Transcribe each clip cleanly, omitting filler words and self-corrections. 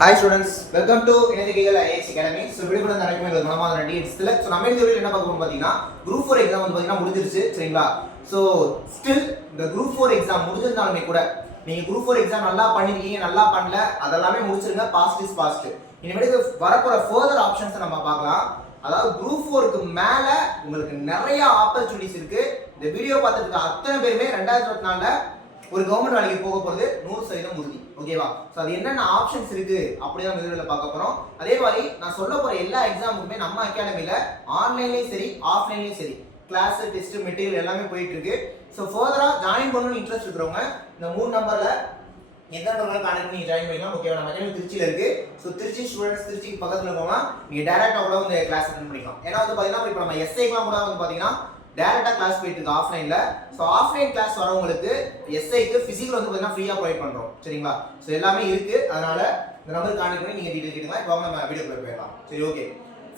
Hi students, welcome to Energy IAS Academy. So video கூட நடக்குமே உங்களுக்கு மனமார்ந்த நன்றி. இதுல சோ நம்ம இந்த வீடியோல என்ன பார்க்க போறோம் பாத்தீங்கன்னா group 4 எக்ஸாம் வந்து பாத்தீங்கன்னா முடிஞ்சிருச்சு சரிங்களா. சோ ஸ்டில் இந்த group 4 எக்ஸாம் முடிஞ்சிருந்தாலுமே கூட நீங்க group 4 எக்ஸாம் நல்லா பண்ணிருக்கீங்க, நல்லா பண்ணல, அதெல்லாமே முடிச்சிருங்க. Past is past. இனிமேட்டு வரப்போற ஃபர்தர் ஆப்ஷன்ஸ் நம்ம பார்க்கலாம். அதாவது group 4 க்கு மேல உங்களுக்கு நிறைய ஆப்பர்சூனிட்டிஸ் இருக்கு. இந்த வீடியோ பார்த்துட்டு இருக்க அத்தனை பேருமே 2024ல ஒரு கவர்மெண்ட் வேலைக்கு போக போறது 100% உறுதி. ஓகேவா? சோ அது என்னென்ன ஆப்ஷன்ஸ் இருக்கு அப்படிதான் இந்த வீடியோல பார்க்க போறோம். அதே மாதிரி நான் சொல்ல போற எல்லா எக்ஸாமுக்குமே நம்ம அகாடமில ஆன்லைன்லயும் சரி ஆஃப்லைன்லயும் சரி கிளாஸ் டெஸ்ட் மெட்டீரியல் எல்லாமே போயிட்டு இருக்கு. சோ ஃபர்தரா ஜாயின் பண்ணனும் இன்ட்ரஸ்ட் இருக்கிறவங்க இந்த 3 நம்பர்ல எந்த நம்பர்ல கான்டாக்ட் பண்ணி ஜாயின் பண்ணிக்கலாம். ஓகேவா? நம்ம அகாடமி திருச்சியில இருக்கு. சோ திருச்சி ஸ்டூடண்ட்ஸ் திருச்சிக்கு பக்கத்துல இருக்கவங்க நீங்க டைரக்டா கூட வந்து கிளாஸ் அட்டெண்ட் பண்ணிக்கலாம். ஏன்னா வந்து பாத்தீங்கன்னா இப்போ நம்ம எஸ்ஐக்குலாம் கூட வந்து பாத்தீங்கன்னா டைரக்டா கிளாஸ் போயிட்டு இருக்கு ஆஃப்லைன்ல. சோ ஆஃப்லைன் கிளாஸ் வரவங்களுக்கு எஸ்ஐக்கு பிசிக்கல் வந்து பாத்தீங்கன்னா ஃப்ரீயா ப்ரொவைட் பண்றோம். சரிங்களா? சோ எல்லாமே இருக்கு. அதனால இந்த நம்பர் கான்டாக்ட் பண்ணி நீங்க டீடைல் கேட்டுக்கலாம். இப்போ நம்ம வீடியோக்குள்ள போயிடலாம். சரி ஓகே.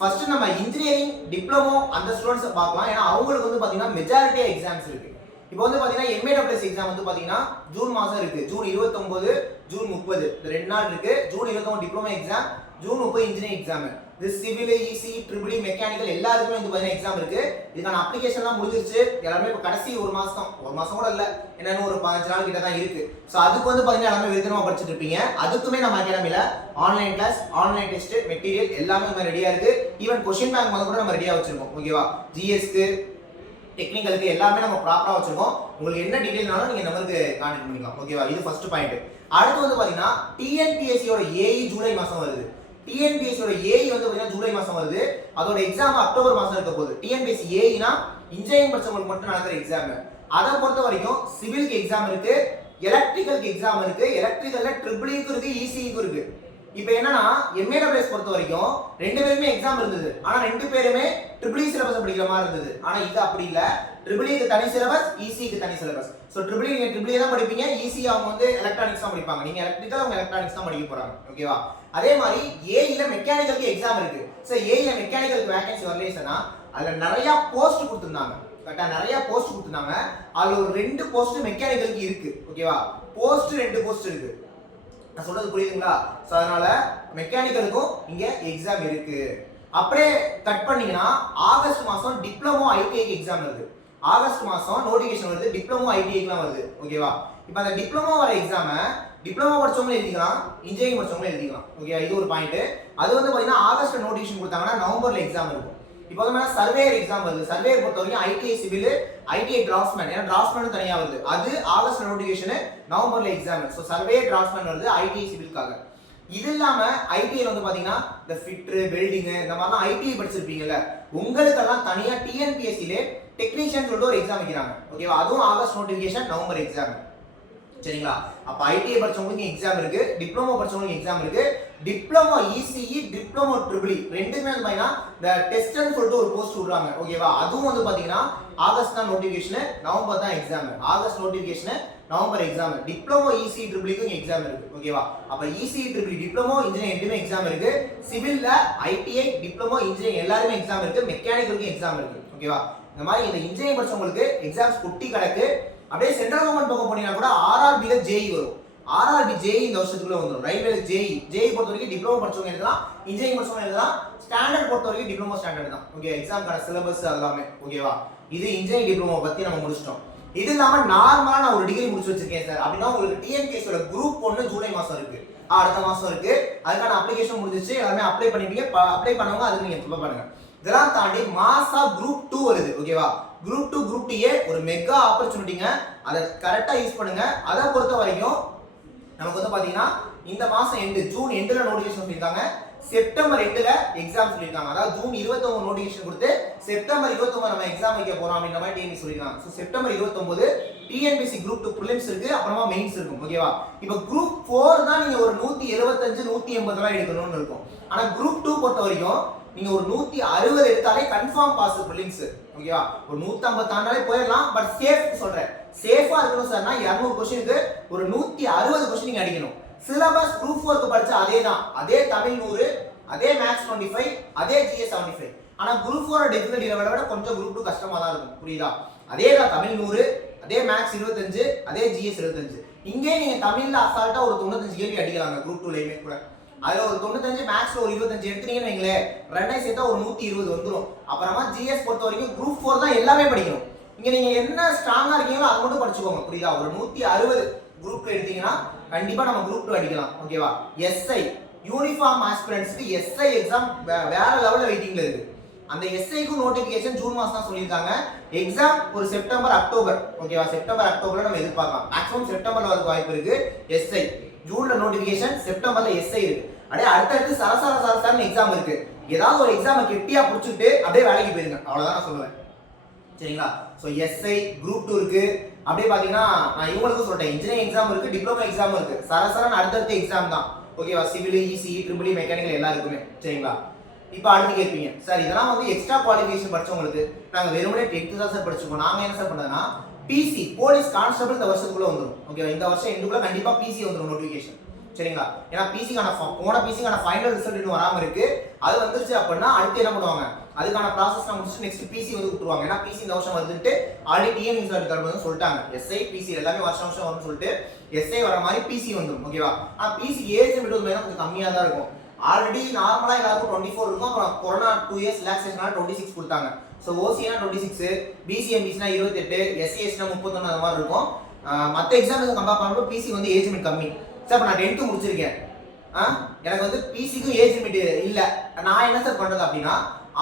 ஃபர்ஸ்ட் நம்ம இன்ஜினியரிங் டிப்ளமோ அந்த ஸ்டூடண்ட்ஸ் பார்க்கலாம். ஏன்னா அவங்களுக்கு வந்து பாத்தீங்கன்னா மெஜாரிட்டி எக்ஸாம்ஸ் இருக்கு. இப்போ வந்து பாத்தீங்கன்னா எம்ஏடபிள்யூஎஸ் எக்ஸாம் வந்து பாத்தீங்கன்னா ஜூன் மாசம் இருக்கு. ஜூன் 29 ஜூன் 30 இந்த 2 நாள் இருக்கு. June 21 diploma exam, June 30 engineering exam. இது civil, EC, triple E, mechanical எல்லாருக்குமே வந்து பாத்தீங்கன்னா எக்ஸாம் இருக்கு. இதுக்கான அப்ளிகேஷன்லாம் முடிஞ்சிருச்சு. எல்லாமே இப்போ கடைசி ஒரு மாசம் கூட இல்ல, என்னன்னு ஒரு 15 நாள் கிட்ட தான் இருக்கு. சோ அதுக்கு வந்து பாத்தீங்கன்னா எல்லாமே வெறித்தனமா படிச்சிட்டு இருப்பீங்க. அதுக்குமே நம்ம அகாடமில online class, online test, material எல்லாமே நம்ம ரெடியா இருக்கு. ஈவன் क्वेश्चन பேங்க் வந்து கூட நம்ம ரெடியா வச்சிருக்கோம். ஓகேவா? ஜிஎஸ்க்கு டெக்னிக்கலுக்கு எல்லாமே நம்ம ப்ராப்பரா வச்சிருக்கோம். உங்களுக்கு என்ன டீடைல்னாலும் நீங்க நம்பருக்கு கான்டாக்ட் பண்ணிக்கலாம். ஓகேவா? இது ஃபர்ஸ்ட் பாயிண்ட். அடுத்து வந்து பாத்தீங்கன்னா டிஎன்பிஎஸ்சியோட ஏஇ ஜூலை மாசம் வருது. டிஎன்பிஎஸ்சியோட ஏஇ வந்து பாத்தீங்கன்னா ஜூலை மாசம் வருது. அதோட எக்ஸாம் அக்டோபர் மாசம் இருக்க போகுது. டிஎன்பிஎஸ்சி ஏஇனா இன்ஜினியரிங் படிச்சவங்களுக்கு மட்டும் நடக்கிற எக்ஸாம். அதை பொறுத்த வரைக்கும் சிவிலுக்கு எக்ஸாம் இருக்கு, எலக்ட்ரிக்கலுக்கு எக்ஸாம் இருக்கு, எலக்ட்ரிக்கல்ல ட்ரிபிள் இக்கு இருக்கு, இசிக்கு இருக்கு. இப்போ என்னன்னா எம்ஏடபிள்யூஎஸ் பொறுத்த வரைக்கும் ரெண்டு பேருமே எக்ஸாம் இருந்தது. ஆனா ரெண்டு பேருமே ட்ரிபிள் இ சிலபஸ் படிக்கிற மாதிரி இருந்தது. ஆனா இது அப்படி இல்ல. ட்ரிபிள் இக்கு தனி சிலபஸ், இசிக்கு தனி சிலபஸ். சோ ட்ரிபிள் இ நீங்க ட்ரிபிள் இ தான் படிப்பீங்க, இசி அவங்க வந்து எலக்ட்ரானிக்ஸ் தான் படிப்பாங்க. நீங்க எலக்ட்ரிக்கல், அவங்க எலக்ட்ரானிக்ஸ் தான் படிக்க போறாங்க. ஓகேவா? அதே மாதிரி ஏஇல மெக்கானிக்கலுக்கு எக்ஸாம் இருக்கு. சோ ஏஇல மெக்கானிக்கலுக்கு வேகன்சி வரலைன்னா அதுல நிறைய போஸ்ட் கொடுத்திருந்தாங்க. கரெக்ட்டா நிறைய போஸ்ட் கொடுத்திருந்தாங்க. அதுல ஒரு 2 போஸ்ட் மெக்கானிக்கலுக்கு இருக்கு. ஓகேவா? போஸ்ட் 2 போஸ்ட் இருக்கு. நான் சொல்றது புரியுதுங்களா? சோ அதனால மெக்கானிக்கலுக்கும் இங்க எக்ஸாம் இருக்கு. அப்படியே கட் பண்ணீங்கன்னா ஆகஸ்ட் மாசம் டிப்ளமோ ஐடிஐக்கு எக்ஸாம் வருது. ஆகஸ்ட் மாசம் நோட்டிஃபிகேஷன் வருது, டிப்ளமோ ஐடிஐக்குலாம் வருது. ஓகேவா? இப்போ அந்த டிப்ளமோ வர எக்ஸாம் டிப்ளமோ படிச்சவங்க எழுதிக்கலாம், இன்ஜினியரிங் படிச்சவங்க எழுதிக்கலாம். ஓகே, இது ஒரு பாயிண்ட். அது வந்து பாத்தீங்கன்னா ஆகஸ்ட் நோட்டிஃபிகேஷன் கொடுத்தாங்கன்னா நவம்பர்ல எக்ஸாம் இருக்கும். இப்போ வந்து சர்வேயர் எக்ஸாம் வருது. சர்வேயர் பொறுத்த வரைக்கும் ஐடிஐ சிவில், ஐடிஐ டிராஃப்ட்மேன், ஏன்னா டிராஃப்ட்மேன் தனியா வருது. அது ஆகஸ்ட் நோட்டிஃபிகேஷன், நவம்பர்ல எக்ஸாம். சோ சர்வேயர் டிராஃப்ட்மேன் வருது ஐடிஐ சிவிலுக்காக. இது இல்லாம ஐடிஐ வந்து பாத்தீங்கன்னா இந்த ஃபிட்டர், வெல்டிங் இந்த மாதிரிலாம் ஐடிஐ படிச்சிருப்பீங்கல்ல, உங்களுக்கெல்லாம் தனியா டிஎன்பிஎஸ்சில டெக்னீஷியன் சொல்லிட்டு ஒரு எக்ஸாம் வைக்கிறாங்க. ஓகேவா? அதுவும் ஆகஸ்ட் நோட்டிஃபிகேஷன், நவம்பர் எக்ஸாம். சரிங்களா? அப்ப ஐடிஐ படிச்சவங்களுக்கு எக்ஸாம் இருக்கு, டிப்ளமோ படிச்சவங்களுக்கு எக்ஸாம் இருக்கு. Diploma ECE, diploma triple E ரெண்டுமே வந்து பாத்தீங்கன்னா இந்த டெஸ்ட்னு சொல்லிட்டு ஒரு போஸ்ட் விடுறாங்க. ஓகேவா? அதுவும் வந்து பாத்தீங்கன்னா ஆகஸ்ட் தான் நோட்டிஃபிகேஷன், நவம்பர் தான் exam. August notification, November exam. Diploma ECE triple இக்கு எக்ஸாம் இருக்கு. ஓகேவா? அப்ப ECE triple E, diploma, engineering ரெண்டுமே எக்ஸாம் இருக்கு. சிவில்ல ஐடிஐ, டிப்ளமோ, இன்ஜினியரிங் எல்லாருமே எக்ஸாம் இருக்கு. மெக்கானிக்கலுக்கு எக்ஸாம் இருக்கு. ஓகேவா? இந்த மாதிரி இந்த இன்ஜினியரிங் படிச்சவங்களுக்கு எக்ஸாம்ஸ் குட்டி கணக்கு. அப்படியே சென்ட்ரல் கவர்மெண்ட் பக்கம் போனீங்கன்னா கூட ஆர்ஆர்பில ஜேஇ வரும். ஆர்ஆர்பி ஜேஇ இந்த வருஷத்துக்குள்ள வந்துடும். ரயில்வே ஜேஇ பொறுத்த வரைக்கும் டிப்ளமோ படிச்சவங்க எழுதலாம், இன்ஜினியரிங் படிச்சவங்க எழுதலாம். ஸ்டாண்டர்ட் பொறுத்த வரைக்கும் டிப்ளமோ ஸ்டாண்டர்ட் தான். ஓகே, எக்ஸாம்க்கான சிலபஸ் எல்லாமே. ஓகேவா? இது இன்ஜினியரிங் டிப்ளமோ பத்தி நம்ம முடிச்சிட்டோம். இது இல்லாம நார்மலா நான் ஒரு டிகிரி முடிச்சு வச்சிருக்கேன் சார் அப்படின்னா உங்களுக்கு டிஎன்பிஎஸ்சியோட குரூப் 1 ஜூலை மாசம் இருக்கு, அடுத்த மாசம் இருக்கு. அதுக்கான அப்ளிகேஷன் முடிஞ்சிச்சு, எல்லாமே அப்ளை பண்ணிப்பீங்க. அப்ளை பண்ணவங்க அதுக்கு நீங்க ப்ரிப்பேர் பண்ணுங்க. இதெல்லாம் தாண்டி மாசா குரூப் 2 வருது. ஓகேவா? குரூப் 2 குரூப் டிஏ ஒரு மெகா ஆப்பர்ச்சுனிட்டிங்க. அதை கரெக்டா யூஸ் பண்ணுங்க. அதை பொறுத்த வரைக்கும் நமக்கு வந்து பாத்தீங்கன்னா இந்த மாசம் எண்டு, ஜூன் எண்டுல நோட்டிஃபிகேஷன் சொல்லிருக்காங்க, செப்டம்பர் எண்டுல எக்ஸாம் சொல்லிருக்காங்க. அதாவது ஜூன் 29 நோட்டிஃபிகேஷன் கொடுத்து செப்டம்பர் 29 நம்ம எக்ஸாம் வைக்க போறோம் அப்படின்ற மாதிரி டிஎன்பி சொல்லிருக்காங்க. So September 29 TNPSC group 2 prelims இருக்கு, அப்புறமா மெயின்ஸ் இருக்கும். ஓகேவா? இப்போ குரூப் 4 தான் நீங்க ஒரு 175 180 எல்லாம் எடுக்கணும்னு இருக்கும். ஆனா குரூப் 2 பொறுத்த வரைக்கும் நீங்க ஒரு 160 எடுத்தாலே கன்ஃபார்ம் பாஸ் பிரிலிம்ஸ். ஓகேவா? ஒரு 150 தாண்டாலே போயிடலாம். பட் சேஃப் சொல்றேன், சேஃபா இருக்கணும் சார்னா 200 क्वेश्चनக்கு ஒரு 160 क्वेश्चन நீங்க அடிக்கணும். சிலபஸ் குரூப் 4 க்கு படிச்ச அதே தான். அதே தமிழ் 100, அதே மேத்ஸ் 25, அதே ஜிஎஸ் 75. ஆனா குரூப் 4 டிஃபிகல்ட்டி லெவலை விட கொஞ்சம் குரூப் 2 கஷ்டமா தான் இருக்கும். புரியுதா? அதே தான் தமிழ் 100, அதே மேத்ஸ் 25, அதே ஜிஎஸ் 25. இங்கே நீங்க தமிழ்ல அசால்ட்டா ஒரு 95 கேள்வி அடிக்கலாங்க குரூப் 2 லயுமே கூட. அதுல ஒரு 95 மேக்ஸ்ல ஒரு 25 எடுத்தீங்கன்னு வைங்களேன், ரெண்டையும் சேர்த்தா ஒரு 120 வந்துடும். அப்புறமா ஜிஎஸ் பொறுத்த வரைக்கும் குரூப் 4 தான் எல்லாமே படிக்கணும். இங்க நீங்க என்ன ஸ்ட்ராங்கா இருக்கீங்களோ அதை மட்டும் படிச்சுக்கோங்க, புரியுதா? ஒரு 160 குரூப் எடுத்தீங்கன்னா கண்டிப்பா நம்ம குரூப் 2 அடிக்கலாம், ஓகேவா? எஸ்ஐ யூனிஃபார்ம் ஆஸ்பிரண்ட்ஸ்க்கு எஸ்ஐ எக்ஸாம் வேற லெவல்ல வெயிட்டிங்ல இருக்கு. அந்த எஸ்ஐக்கு நோட்டிபிகேஷன் ஜூன் மாசம் தான் சொல்லியிருக்காங்க. எக்ஸாம் ஒரு செப்டம்பர் அக்டோபர், ஓகேவா? செப்டம்பர் அக்டோபர்ல நம்ம எதிர்பார்க்கலாம். மேக்ஸிமம் செப்டம்பர்ல வரதுக்கு வாய்ப்பு இருக்கு. எஸ்ஐ ஜூன்ல நோட்டிபிகேஷன், செப்டம்பர்ல எஸ்ஐ இருக்கு. அப்படியே அடுத்தடுத்து சரசரன்னு எக்ஸாம் இருக்கு. ஏதாவது ஒரு எக்ஸாமை கெட்டியா புடிச்சிட்டு அப்படியே வேலைக்கு போயிருங்க, அவ்வளவுதான் நான் சொல்லுவேன், சரிங்களா? ஸோ எஸ்ஐ குரூப் 2 இருக்கு. அப்படியே பாத்தீங்கன்னா நான் இவங்களுக்கும் சொல்லிட்டேன், இன்ஜினியரிங் எக்ஸாம் இருக்கு, டிப்ளமோ எக்ஸாம் இருக்கு. சரசரன் அடுத்தடுத்த எக்ஸாம் தான், ஓகேவா? சிவில், இசி, ட்ரிபிள் மெக்கானிக்கல் எல்லாருக்குமே, சரிங்களா? இப்போ அடுத்து கேட்பீங்க, சார் இதெல்லாம் வந்து எக்ஸ்ட்ரா குவாலிஃபிகேஷன் படிச்சவங்களுக்கு, நாங்கள் வெறுமனே 10th தான் சார் படிச்சிருக்கோம், நாங்கள் என்ன சார் பண்ணதுன்னா பிசி போலீஸ் கான்ஸ்டபிள் இந்த வருஷத்துக்குள்ள வந்துடும், ஓகேவா? இந்த வருஷம் எண்டுக்குள்ள கண்டிப்பா பிசி வந்துடும் நோட்டிஃபிகேஷன், சரிங்களா? ஏன்னா போன பிசிக்கான ஃபைனல் ரிசல்ட் இன்னும் வராமல் இருக்கு. அது வந்துருச்சு அப்படின்னா அடுத்து என்ன பண்ணுவாங்க, அதுக்கான ப்ராசஸ் முடிச்சு நெக்ஸ்ட் பிசி வந்து விட்டுருவாங்க. ஏன்னா பிசி இந்த வருஷம் வந்துட்டு ஆல்ரெடி டிஎன் வந்து சொல்லிட்டாங்க, எஸ்ஐ பிசி எல்லாமே வருஷம் வரும்னு சொல்லிட்டு எஸ்ஐ வர மாதிரி பிசி வந்துடும், ஓகேவா? ஆனால் பிசி ஏஜ் லிமிட் கொஞ்சம் கம்மியாக தான் இருக்கும். ஆல்ரெடி நார்மலா எல்லாருக்கும் 24 இருக்கும். அப்புறம் கொரோனா 2 இயர்ஸ் ரிலாக்ஸேஷனால 26 கொடுத்தாங்க. ஸோ ஓசினா 26, பிசிஎம்பிசினா 28, எஸ்சிஎஸ்னா 31 அந்த மாதிரி இருக்கும். மற்ற எக்ஸாம்ஸ் கம்பேர் பண்ணும்போது பிசி வந்து ஏஜ் லிமிட் கம்மி. சார் இப்போ நான் 10th முடிச்சிருக்கேன், எனக்கு வந்து பிசிக்கும் ஏஜ் லிமிட் இல்லை, நான் என்ன சார் பண்றது அப்படின்னா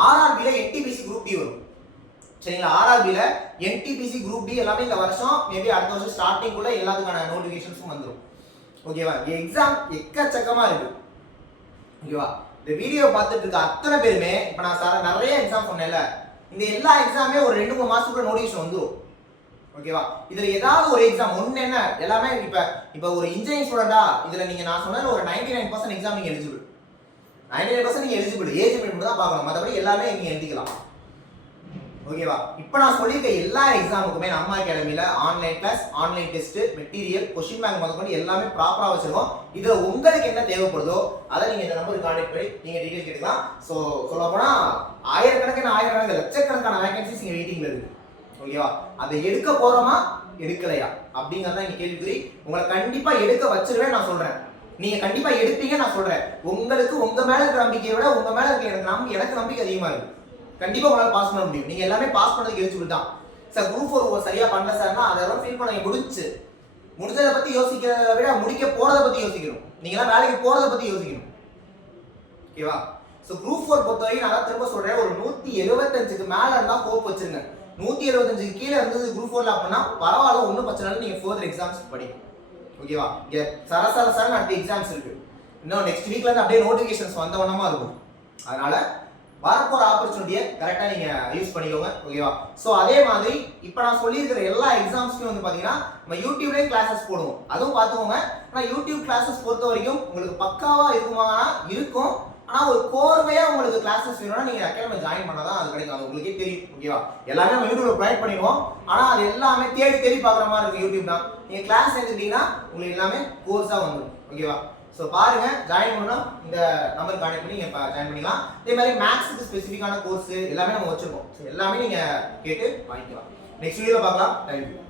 ஆர்ஆர்பில என்டிபிசி குரூப் டி வரும், சரிங்களா? ஆர்ஆர்பில என்டிபிசி குரூப் டி எல்லாமே இந்த வருஷம் மேபி அடுத்த வருஷம் ஸ்டார்டிங் கூட எல்லாத்துக்கான நோட்டிஃபிகேஷன்ஸும் வந்துடும், ஓகேவா? எக்ஸாம் எக்கச்சக்கமா இருக்கு, ஓகேவா? இந்த வீடியோ பார்த்துட்டு இருக்க அத்தனை பேருமே இப்போ நான் சார் நிறைய எக்ஸாம் சொன்னேன்ல, இந்த எல்லா எக்ஸாமே ஒரு 2-3 மாசத்துக்குள்ள நோட்டிஃபிகேஷன் வந்துடும், ஓகேவா? இதுல ஏதாவது ஒரு எக்ஸாம் ஒண்ணு என்ன எல்லாமே இப்போ ஒரு இன்ஜினியரிங் ஸ்டூடெண்டா இதுல நீங்க நான் சொன்னது ஒரு 99% எக்ஸாம் நீங்க எலிஜிபிள், 99% நீங்க எலிஜிபிள், ஏஜ் லிமிட் தான் பார்க்கணும், மற்றபடி எல்லாமே நீங்க எழுதிக்கலாம், ஓகேவா? இப்போ நான் சொல்லியிருக்க எல்லா எக்ஸாமுக்குமே நம்ம அகாடமியில online class, online test, material, question bank முதற்கொண்டு எல்லாமே ப்ராப்பரா வச்சிருக்கோம். இதுல உங்களுக்கு என்ன தேவைப்படுதோ அதை நீங்க இந்த நம்பருக்கு கான்டாக்ட் பண்ணி நீங்க டீடைல் கேட்டுக்கலாம். ஸோ சொல்ல போனா ஆயிரக்கணக்கான லட்சக்கணக்கான வேகன்சிஸ் இங்க வெயிட்டிங்ல இருக்கு, ஓகேவா? அதை எடுக்க போறோமா எடுக்கலையா அப்படிங்கறத இங்க கேள்விக்குறி. உங்களை கண்டிப்பா எடுக்க வச்சிருவேன் நான் சொல்றேன், நீங்க கண்டிப்பா எடுப்பீங்க நான் சொல்றேன். உங்களுக்கு உங்க மேல இருக்கிற நம்பிக்கையை விட உங்க மேல இருக்கிற எனக்கு நம்பிக்கை அதிகமா இருக்கு. கண்டிப்பா உங்களால பாஸ் பண்ண முடியும். நீங்க எல்லாமே பாஸ் பண்ணதுக்கு எலிஜிபிள் தான். சார் குரூப் 4 சரியா பண்ணல சார்னா அதெல்லாம் ஃபீல் பண்ண முடிஞ்சதை பத்தி யோசிக்கிறத விட முடிக்க போறதை பத்தி யோசிக்கணும். நீங்க எல்லாம் வேலைக்கு போறதை பத்தி யோசிக்கணும், ஓகேவா? ஸோ குரூப் 4 பொறுத்தவரைக்கும் நான் திரும்ப சொல்றேன், ஒரு 175க்கு மேல இருந்தா ஹோப் வச்சிருங்க. 175க்கு கீழே இருந்தது குரூப் 4 அப்படின்னா பரவாயில்ல, ஒன்றும் பிரச்சனை இல்லை, நீங்க ஃபர்தர் எக்ஸாம்ஸ் படிக்கும், ஓகேவா? இங்க சரசரசரன்னு அடுத்த எக்ஸாம்ஸ் இருக்கு. இன்னும் நெக்ஸ்ட் வீக்ல இருந்து அப்படியே நோட்டிஃபிகேஷன்ஸ் வந்தவனமா இருக்கும். அதனால வரப்போற ஆப்பர்ச்சுனிட்டியை கரெக்டா நீங்க யூஸ் பண்ணிக்கோங்க, ஓகேவா? ஸோ அதே மாதிரி இப்போ நான் சொல்லியிருக்கிற எல்லா எக்ஸாம்ஸ்க்கும் வந்து பாத்தீங்கன்னா நம்ம யூடியூப்லேயே கிளாஸஸ் போடுவோம், அதுவும் பார்த்துக்கோங்க. ஆனால் யூடியூப் கிளாஸஸ் பொறுத்த வரைக்கும் உங்களுக்கு பக்காவா இருக்குமானா இருக்கும். ஆனால் ஒரு கோர்வையா உங்களுக்கு கிளாஸஸ் வேணும்னா நீங்க அகாடமி ஜாயின் பண்ணாதான் அது கிடைக்கும், அது உங்களுக்கே தெரியும், ஓகேவா? எல்லாமே நம்ம யூடியூப்ல ப்ரொவைட் பண்ணிடுவோம். ஆனால் அது எல்லாமே தேடி பார்க்குற மாதிரி இருக்கு யூடியூப் தான். நீங்க கிளாஸ் எடுத்துக்கிட்டீங்கன்னா உங்களுக்கு எல்லாமே கோர்ஸா வந்துடும், ஓகேவா? ஸோ பாருங்க, ஜாயின் பண்ணணும் இந்த நம்பர் கான்டாக்ட் பண்ணி நீங்க ஜாயின் பண்ணிக்கலாம். இதே மாதிரி மேக்ஸுக்கு ஸ்பெசிஃபிக்கான கோர்ஸ் எல்லாமே நம்ம வச்சிருக்கோம். ஸோ எல்லாமே நீங்க கேட்டு வாங்கிக்கலாம். நெக்ஸ்ட் வீடியோல பார்க்கலாம். தேங்க்யூ.